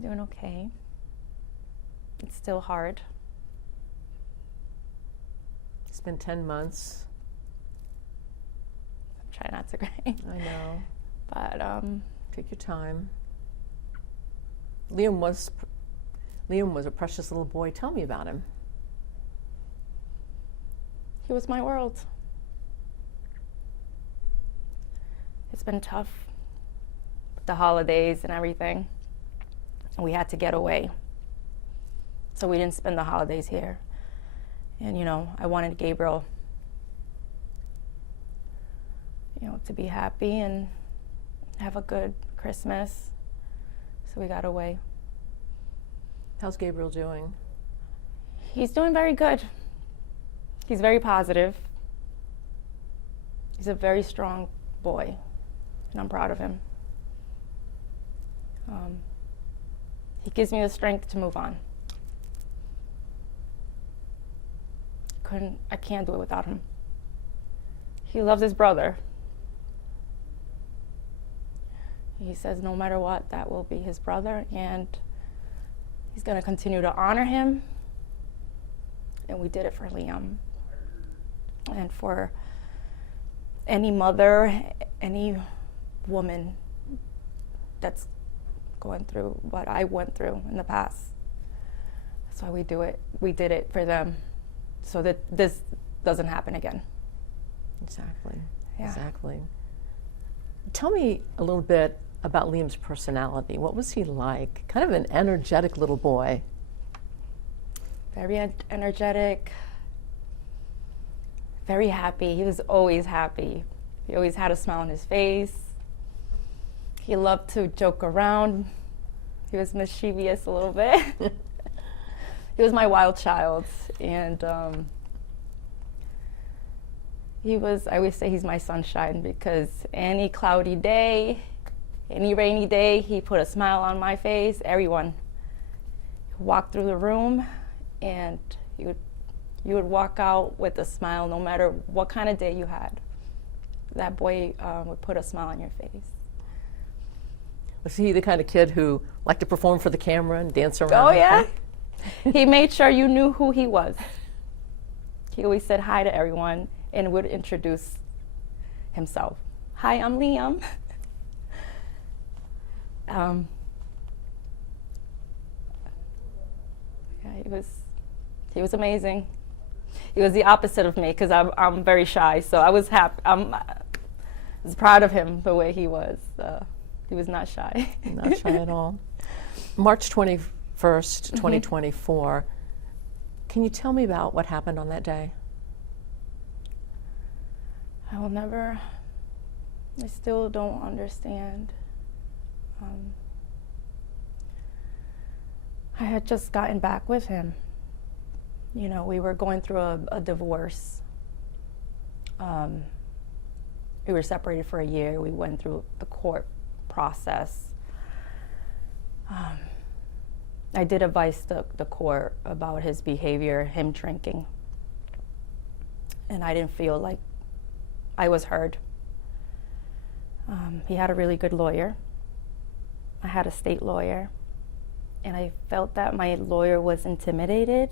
Doing okay. It's still hard. It's been 10 months. I'm trying not to cry. I know. But Take your time. Liam was a precious little boy. Tell me about him. he was my world. It's been tough with the holidays and everything. We had to get away. So we didn't spend the holidays here. And, you know, I wanted Gabriel, you know, to be happy and have a good Christmas. So we got away. How's Gabriel doing? He's doing very good. He's very positive. He's a very strong boy, and I'm proud of him. He gives me the strength to move on. I can't do it without him. He loves his brother. He says no matter what, that will be his brother, and he's going to continue to honor him. And we did it for Liam. And for any mother, any woman that's going through what I went through in the past. That's why we do it. We did it for them so that this doesn't happen again. Exactly. Yeah. Exactly. Tell me a little bit about Liam's personality. What was he like? Kind of an energetic little boy. Very energetic, very happy. He was always happy. He always had a smile on his face. He loved to joke around. He was mischievous a little bit. He was my wild child, and I always say he's my sunshine, because any cloudy day, any rainy day, he put a smile on my face. Everyone walked through the room, and you would walk out with a smile no matter what kind of day you had. That boy would put a smile on your face. Was he the kind of kid who liked to perform for the camera and dance around? Oh, yeah. He made sure you knew who he was. He always said hi to everyone and would introduce himself. Hi, I'm Liam. Yeah, he was amazing. He was the opposite of me, because I'm very shy, so I was happy. I was proud of him the way he was. He was not shy. Not shy at all. March 21st, 2024. Can you tell me about what happened on that day? I still don't understand. I had just gotten back with him. You know, we were going through a divorce. We were separated for a year. We went through the court process. I did advise the court about his behavior, him drinking. And I didn't feel like I was heard. He had a really good lawyer. I had a state lawyer. And I felt that my lawyer was intimidated.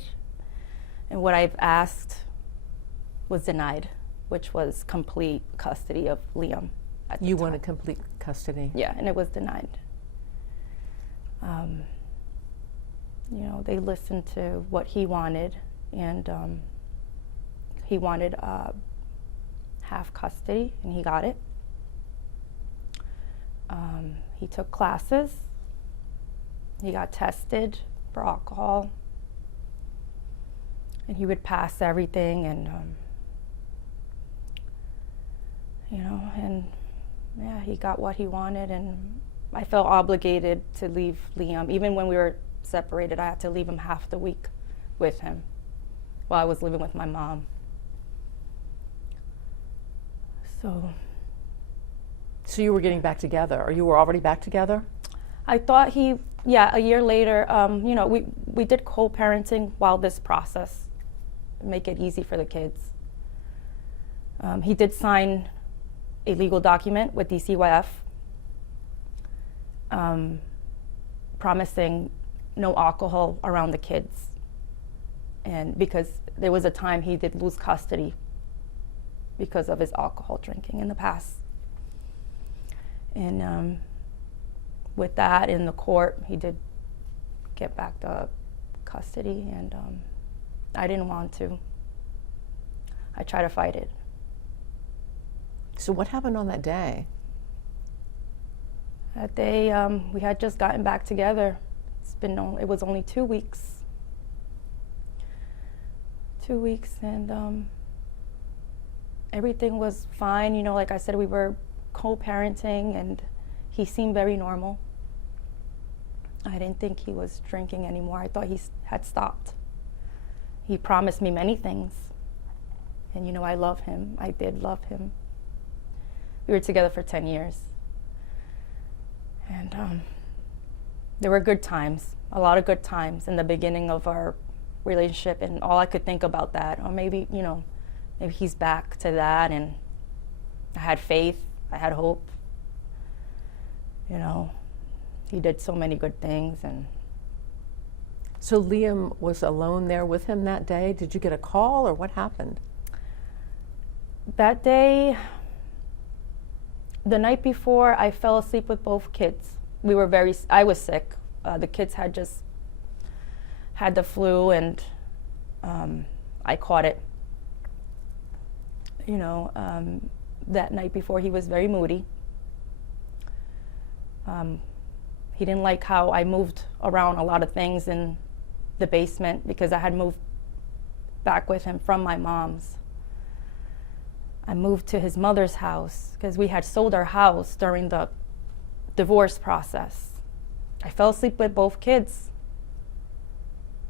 And what I've asked was denied, which was complete custody of Liam. You wanted complete custody? Yeah, and it was denied. You know, they listened to what he wanted, and he wanted half custody, and he got it. He took classes. He got tested for alcohol, and he would pass everything, and you know, and yeah, he got what he wanted, and I felt obligated to leave Liam. Even when we were separated, I had to leave him half the week with him while I was living with my mom. So you were getting back together, or you were already back together? I thought a year later, you know, we did co-parenting while this process, make it easy for the kids. He did sign a legal document with DCYF promising no alcohol around the kids. And because there was a time he did lose custody because of his alcohol drinking in the past. And with that in the court, he did get back the custody, and I didn't want to. I tried to fight it. So what happened on that day? That day, we had just gotten back together. It was only 2 weeks. 2 weeks, and everything was fine. You know, like I said, we were co-parenting, and he seemed very normal. I didn't think he was drinking anymore. I thought he had stopped. He promised me many things, and you know, I love him. I did love him. We were together for 10 years, and there were good times, a lot of good times in the beginning of our relationship, and all I could think about that, or maybe, you know, maybe he's back to that. And I had faith, I had hope. You know, he did so many good things. And so Liam was alone there with him that day. Did you get a call, or what happened? That day, the night before, I fell asleep with both kids. I was sick. The kids had just had the flu, and I caught it. You know, that night before, he was very moody. He didn't like how I moved around a lot of things in the basement, because I had moved back with him from my mom's. I moved to his mother's house because we had sold our house during the divorce process. I fell asleep with both kids.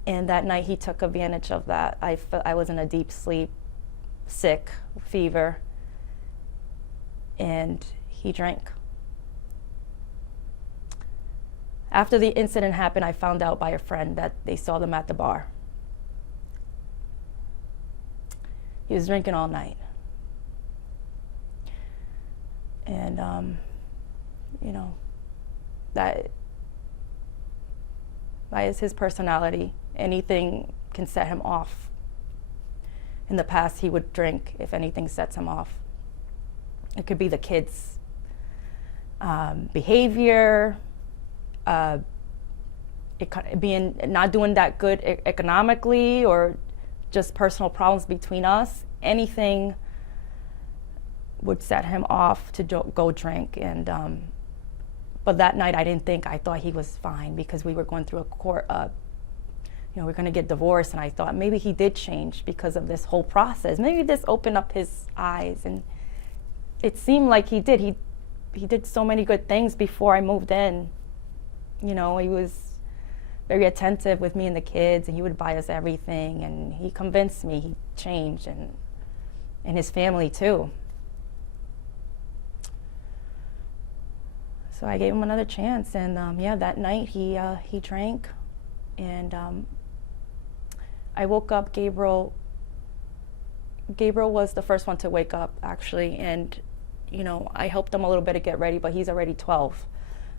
And that night he took advantage of that. I was in a deep sleep, sick, fever, and he drank. After the incident happened, I found out by a friend that they saw them at the bar. He was drinking all night. And, you know, that is his personality. Anything can set him off. In the past, he would drink if anything sets him off. It could be the kids' behavior, being not doing that good economically, or just personal problems between us. Anything would set him off to go drink. And but that night I thought he was fine, because we were going through a court, you know, we're going to get divorced, and I thought maybe he did change because of this whole process. Maybe this opened up his eyes, and it seemed like he did. He did so many good things before I moved in. You know, he was very attentive with me and the kids, and he would buy us everything, and he convinced me he changed, and his family too. So I gave him another chance, and yeah, that night he drank, and I woke up. Gabriel was the first one to wake up, actually, and you know, I helped him a little bit to get ready, but he's already 12,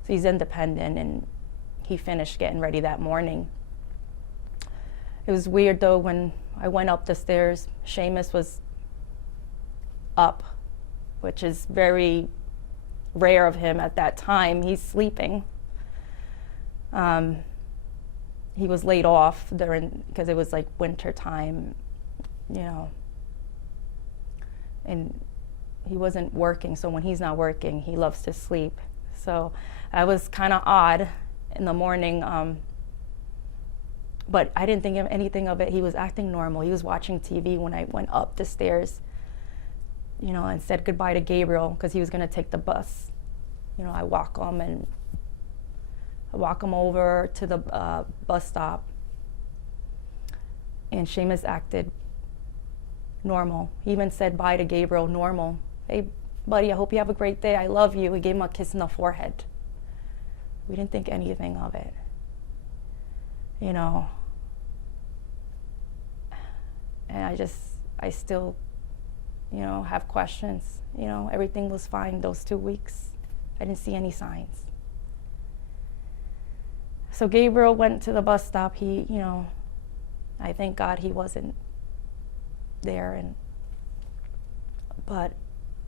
so he's independent, and he finished getting ready that morning. It was weird though, when I went up the stairs, Seamus was up, which is very rare of him at that time. He's sleeping. He was laid off because it was like winter time, you know, and he wasn't working. So when he's not working, he loves to sleep. So that was kind of odd in the morning. But I didn't think of anything of it. He was acting normal. He was watching TV when I went up the stairs, you know, and said goodbye to Gabriel because he was going to take the bus. You know, I walk him over to the bus stop, and Seamus acted normal. He even said bye to Gabriel normal. Hey, buddy, I hope you have a great day. I love you. He gave him a kiss in the forehead. We didn't think anything of it, you know. And I still, you know, have questions. You know, everything was fine those 2 weeks. I didn't see any signs. So Gabriel went to the bus stop. He, I thank God he wasn't there. But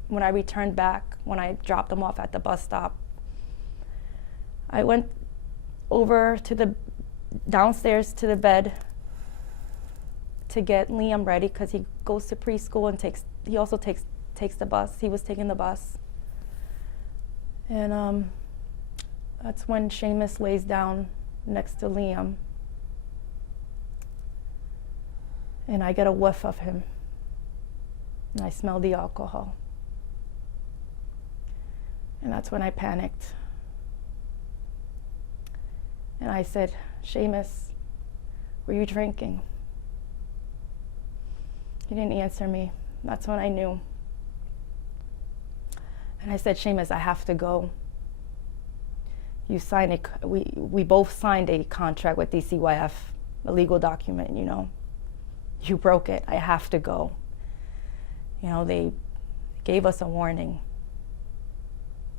when I returned back, when I dropped him off at the bus stop, I went over to the downstairs to the bed to get Liam ready, because he goes to preschool and he also takes the bus. He was taking the bus. And that's when Seamus lays down next to Liam. And I get a whiff of him. And I smell the alcohol. And that's when I panicked. And I said, Seamus, were you drinking? He didn't answer me. That's when I knew. And I said, Seamus, I have to go. You signed we both signed a contract with DCYF, a legal document, You broke it. I have to go. They gave us a warning.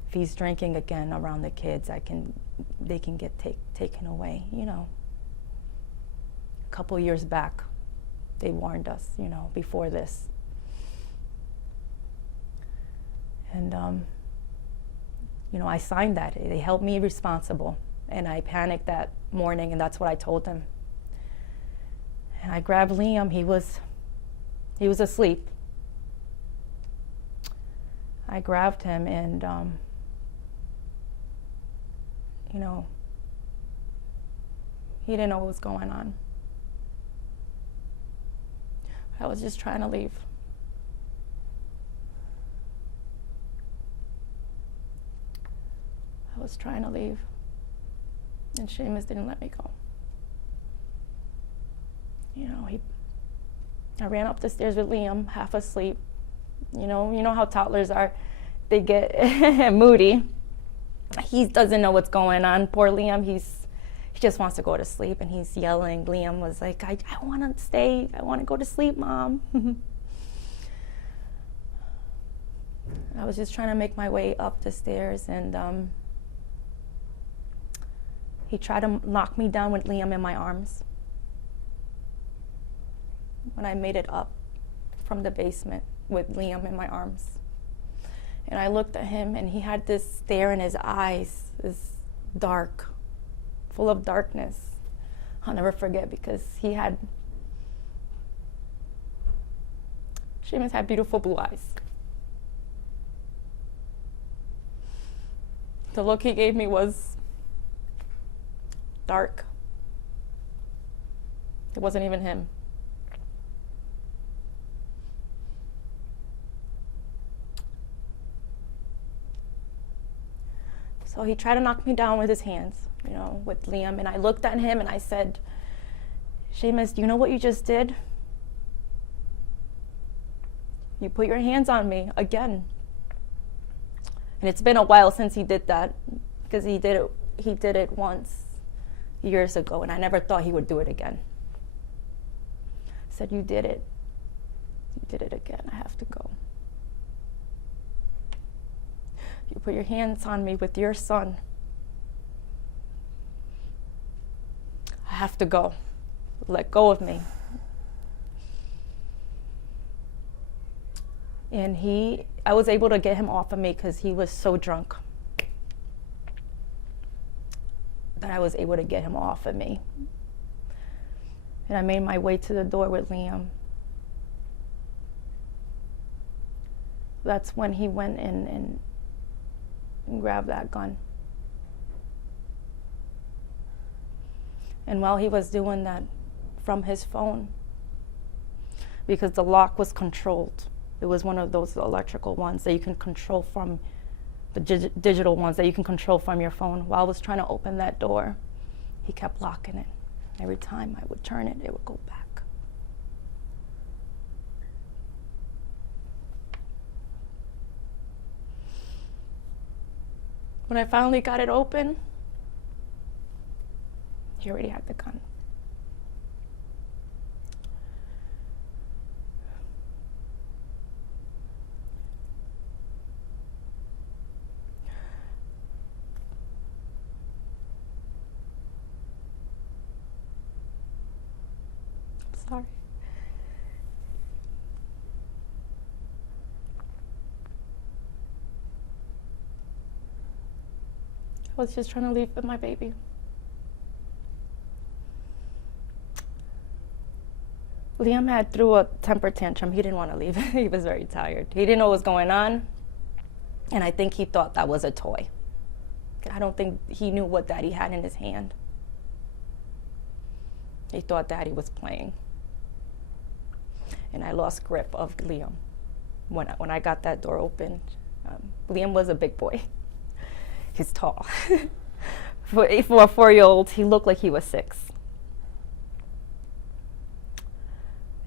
If he's drinking again around the kids, they can get taken away, A couple years back, they warned us, before this. And, I signed that. They held me responsible. And I panicked that morning, and that's what I told them. And I grabbed Liam. He was asleep. I grabbed him, and, he didn't know what was going on. I was just trying to leave. I was trying to leave, and Seamus didn't let me go. I ran up the stairs with Liam, half asleep. You know how toddlers are. They get moody. He doesn't know what's going on. Poor Liam, he just wants to go to sleep, and he's yelling. Liam was like, I want to stay. I want to go to sleep, Mom. I was just trying to make my way up the stairs, and he tried to knock me down with Liam in my arms. When I made it up from the basement with Liam in my arms. And I looked at him, and he had this stare in his eyes, this dark, full of darkness. I'll never forget, because Seamus had beautiful blue eyes. The look he gave me was dark. It wasn't even him. So he tried to knock me down with his hands, with Liam. And I looked at him and I said, Seamus, do you know what you just did? You put your hands on me again. And it's been a while since he did that, because he did it once years ago, and I never thought he would do it again. I said, you did it. You did it again. I have to go. You put your hands on me with your son. I have to go. Let go of me. And I was able to get him off of me because he was so drunk that I was able to get him off of me. And I made my way to the door with Liam. That's when he went in and grabbed that gun. And while he was doing that from his phone, because the lock was controlled, it was one of those electrical ones that you can control from, the digital ones that you can control from your phone. While I was trying to open that door, he kept locking it. Every time I would turn it, it would go back. When I finally got it open, he already had the gun. sorry. I was just trying to leave with my baby. Liam had threw a temper tantrum. He didn't want to leave. He was very tired. He didn't know what was going on. And I think he thought that was a toy. I don't think he knew what Daddy had in his hand. He thought Daddy was playing. And I lost grip of Liam. When I got that door open, Liam was a big boy. He's tall. For a 4-year-old, he looked like he was 6.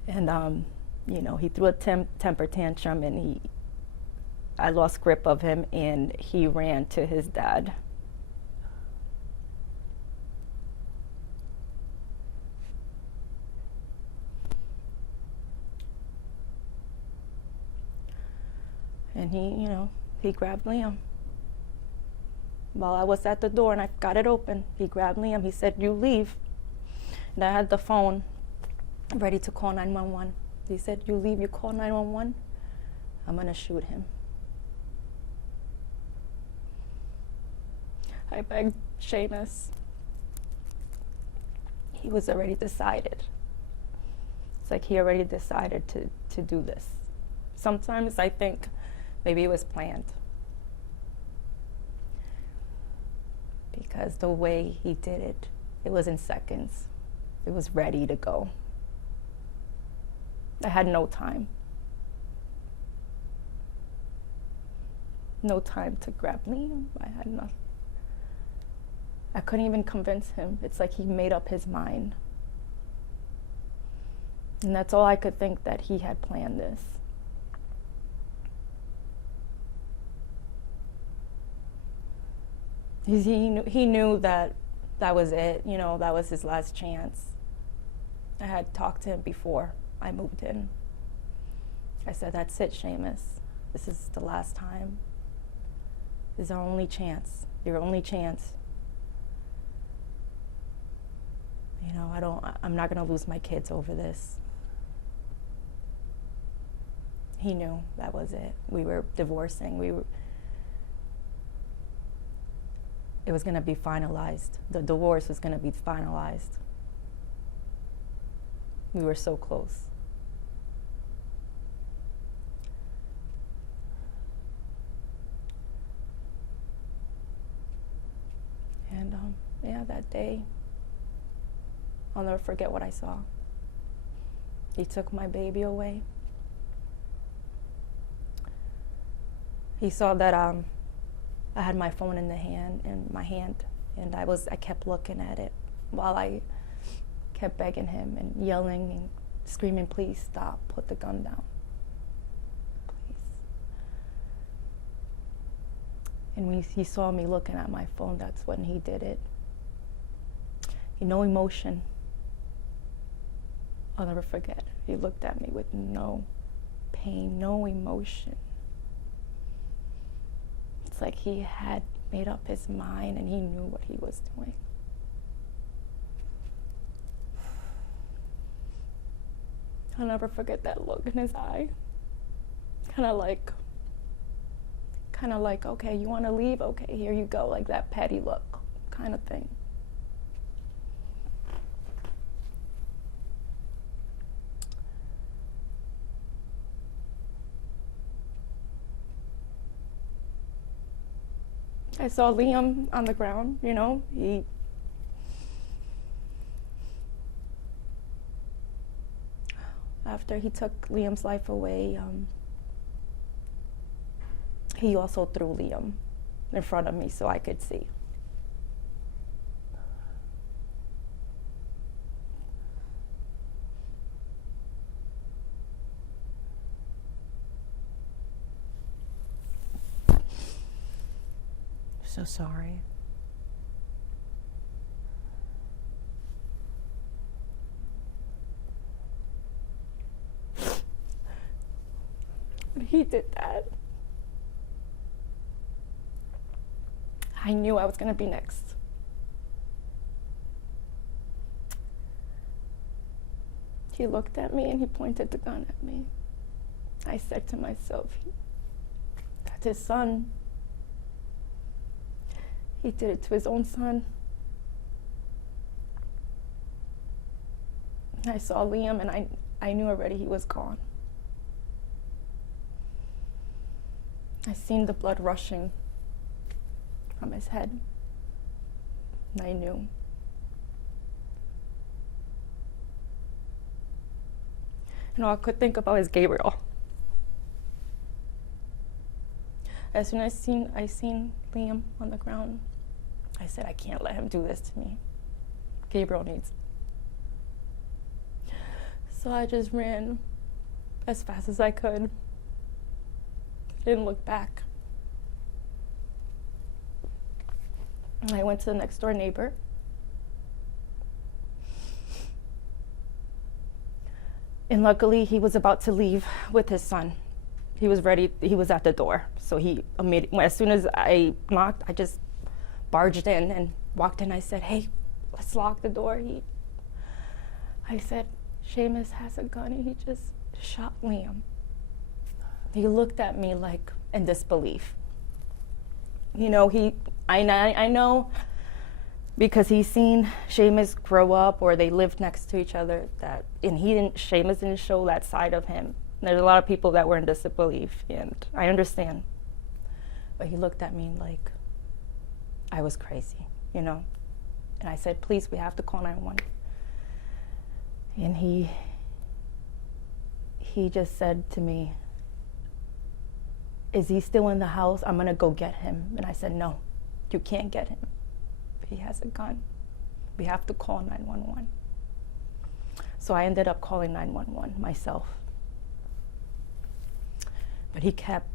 And, he threw a temper tantrum, and I lost grip of him, and he ran to his dad. And he grabbed Liam. While I was at the door and I got it open, he grabbed Liam. He said, "You leave." And I had the phone ready to call 911. He said, "You leave, you call 911, I'm gonna shoot him." I begged Seamus. He was already decided. It's like he already decided to do this. Sometimes I think maybe it was planned. Because the way he did it, it was in seconds. It was ready to go. I had no time. No time to grab Liam. I had nothing. I couldn't even convince him. It's like he made up his mind. And that's all I could think, that he had planned this. He knew that was it, that was his last chance. I had talked to him before I moved in. I said, "That's it, Seamus. This is the last time. This is our only chance, your only chance. I'm not gonna lose my kids over this." He knew that was it. We were divorcing. It was going to be finalized. The divorce was going to be finalized. We were so close. And that day, I'll never forget what I saw. He took my baby away. He saw that I had my phone in my hand, and I kept looking at it while I kept begging him and yelling and screaming, "Please stop, put the gun down, please." And when he saw me looking at my phone, that's when he did it. No emotion. I'll never forget. He looked at me with no pain, no emotion. It's like he had made up his mind and he knew what he was doing. I'll never forget that look in his eye. Kind of like, "Okay, you want to leave? Okay, here you go." Like that petty look kind of thing. I saw Liam on the ground, after he took Liam's life away, he also threw Liam in front of me so I could see. So sorry. When he did that, I knew I was going to be next. He looked at me and he pointed the gun at me. I said to myself, that's his son. He did it to his own son. I saw Liam and I knew already he was gone. I seen the blood rushing from his head, and I knew. And all I could think about is Gabriel. As soon as I seen Liam on the ground, I said, I can't let him do this to me. Gabriel needs. So I just ran as fast as I could. Didn't look back. I went to the next door neighbor. And luckily, he was about to leave with his son. He was ready, he was at the door. So he immediately, as soon as I knocked, I just barged in and walked in. I said, hey, let's lock the door. I said, Seamus has a gun and he just shot Liam. He looked at me like in disbelief. You know, I know because he's seen Seamus grow up or they lived next to each other and Seamus didn't show that side of him. There's a lot of people that were in disbelief and I understand. But he looked at me like I was crazy, you know? And I said, please, we have to call 911. And he just said to me, is he still in the house? I'm gonna go get him. And I said, no, you can't get him. He has a gun. We have to call 911. So I ended up calling 911 myself. But he kept,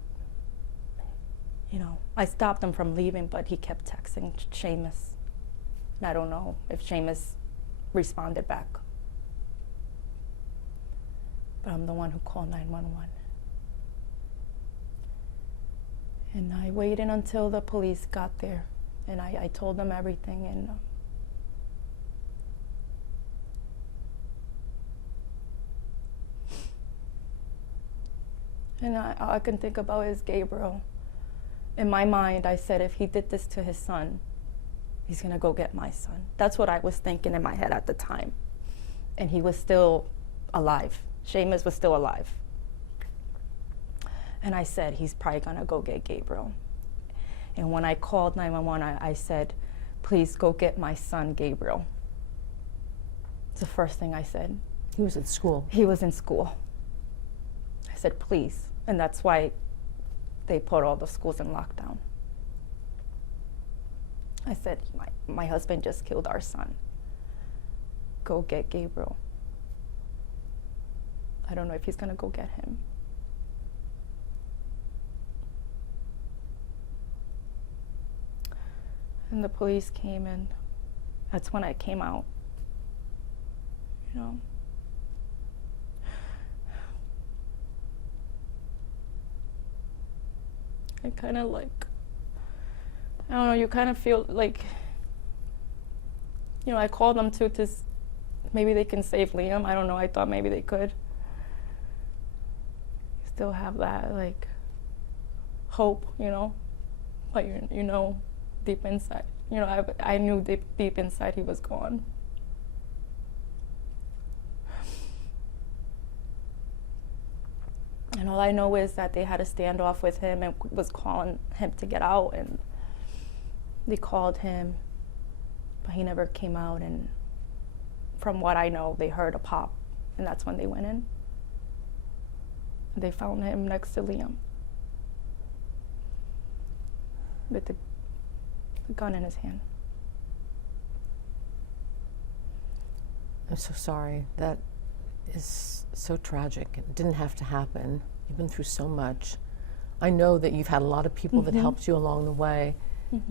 you know, I stopped him from leaving, but he kept texting Seamus. And I don't know if Seamus responded back. But I'm the one who called 911. And I waited until the police got there. And I told them everything. And all I can think about is Gabriel. In my mind, I said, if he did this to his son, he's gonna go get my son. That's what I was thinking in my head at the time. And he was still alive. Seamus was still alive. And I said, he's probably gonna go get Gabriel. And when I called 911, I said, please go get my son, Gabriel. It's the first thing I said. He was at school. He was in school. I said, please. And that's why they put all the schools in lockdown. I said, my husband just killed our son. Go get Gabriel. I don't know if he's gonna go get him. And the police came and that's when I came out, you know. I kind of like, I don't know, you kind of feel like, you know, I called them to maybe they can save Liam. I don't know, I thought maybe they could. Still have that, like, hope, you know, but you know, deep inside, you know, I knew deep inside he was gone. And all I know is that they had a standoff with him and was calling him to get out, and they called him, but he never came out. And from what I know, they heard a pop, and that's when they went in. They found him next to Liam with the gun in his hand. I'm so sorry. That is so tragic. It didn't have to happen. You've been through so much. I know that you've had a lot of people that helped you along the way.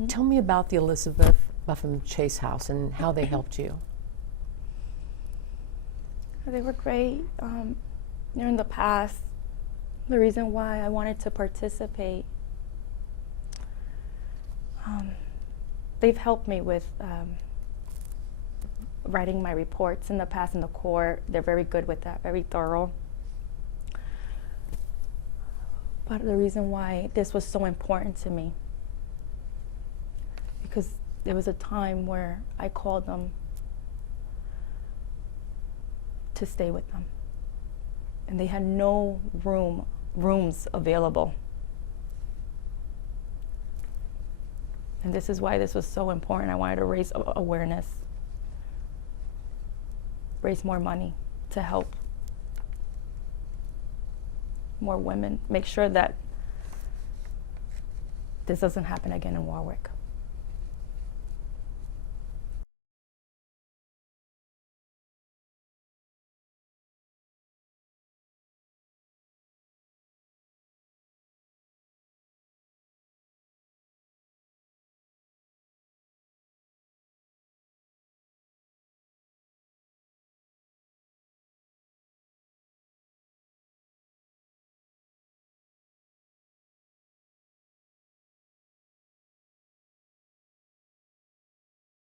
Tell me about the Elizabeth Buffum Chase House and how they helped you. They were great. In the past, the reason why I wanted to participate, they've helped me with writing my reports in the past in the court. They're very good with that, very thorough. But the reason why this was so important to me, because there was a time where I called them to stay with them, and they had no rooms available. And this is why this was so important. I wanted to raise awareness, raise more money to help more women, make sure that this doesn't happen again in Warwick.